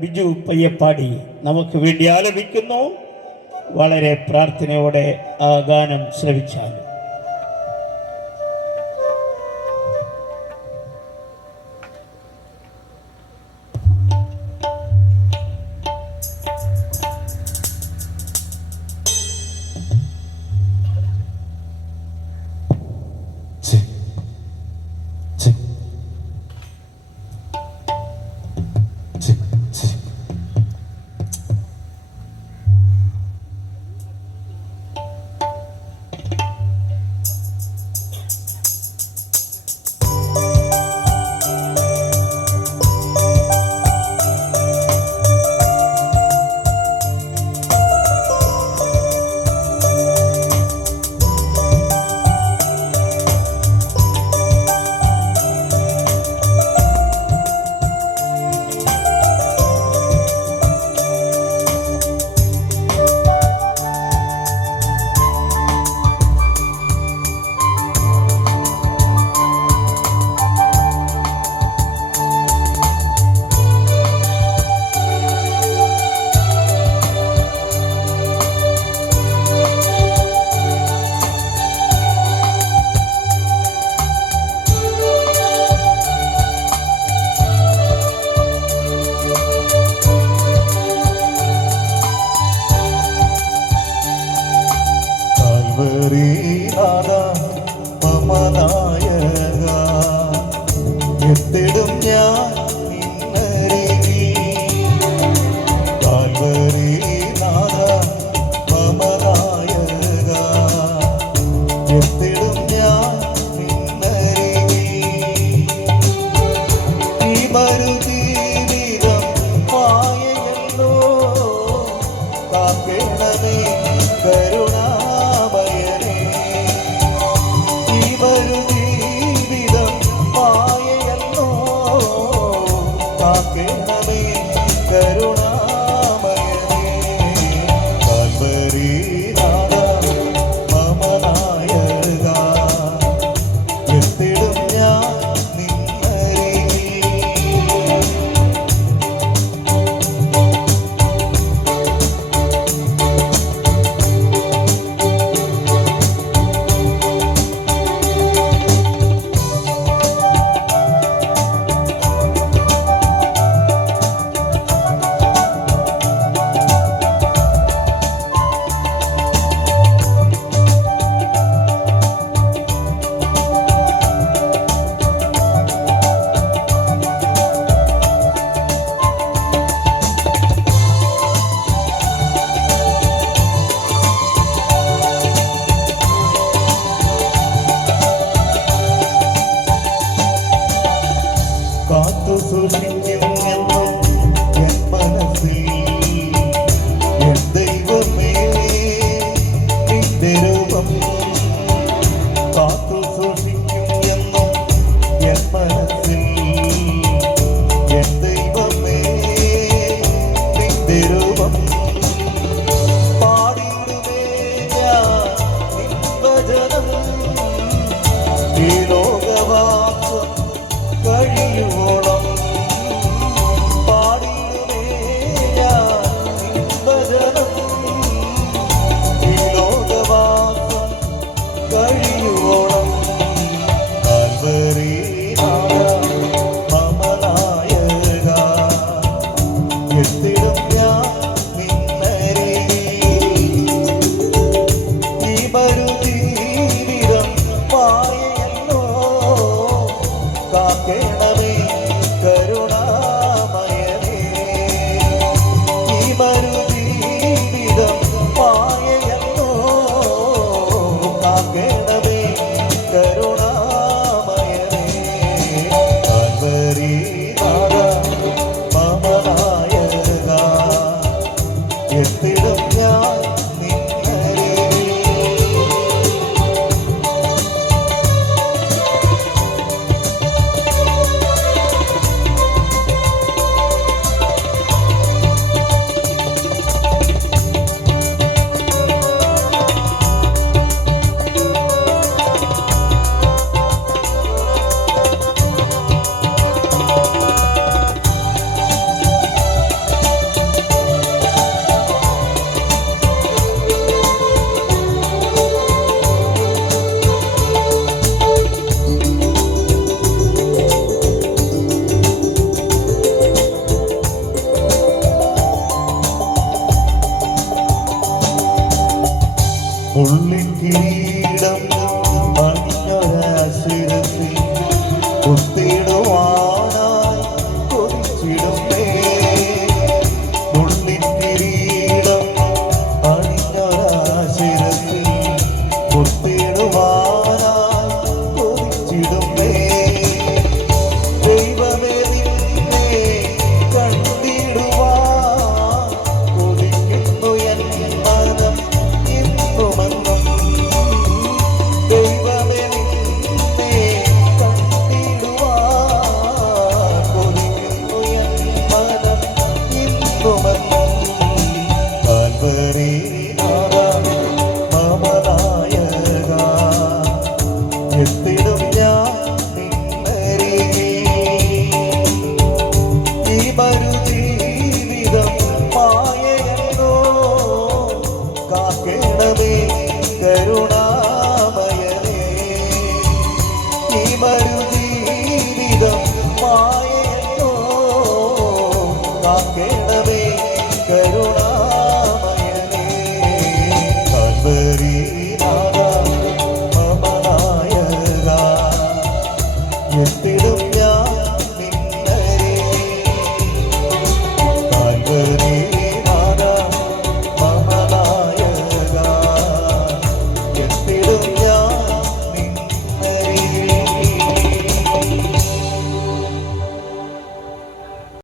ബിജു പയ്യപ്പാടി നമുക്ക് വേണ്ടി ആലപിക്കുന്നു. വളരെ പ്രാർത്ഥനയോടെ ആ ഗാനം ശ്രവിച്ചാലും. வருதி കാക്കണമേ കരുണാമയനേ ഈ മരുജീവിതം പായയോ കാക്കണമേ உள்ளத்திலே എത്തിടും ഞാൻ നിന്നരികി ഈ മരുജീവിതം മായയെന്നോ കാക്കണമേ കരുണാമയനേ. ഈ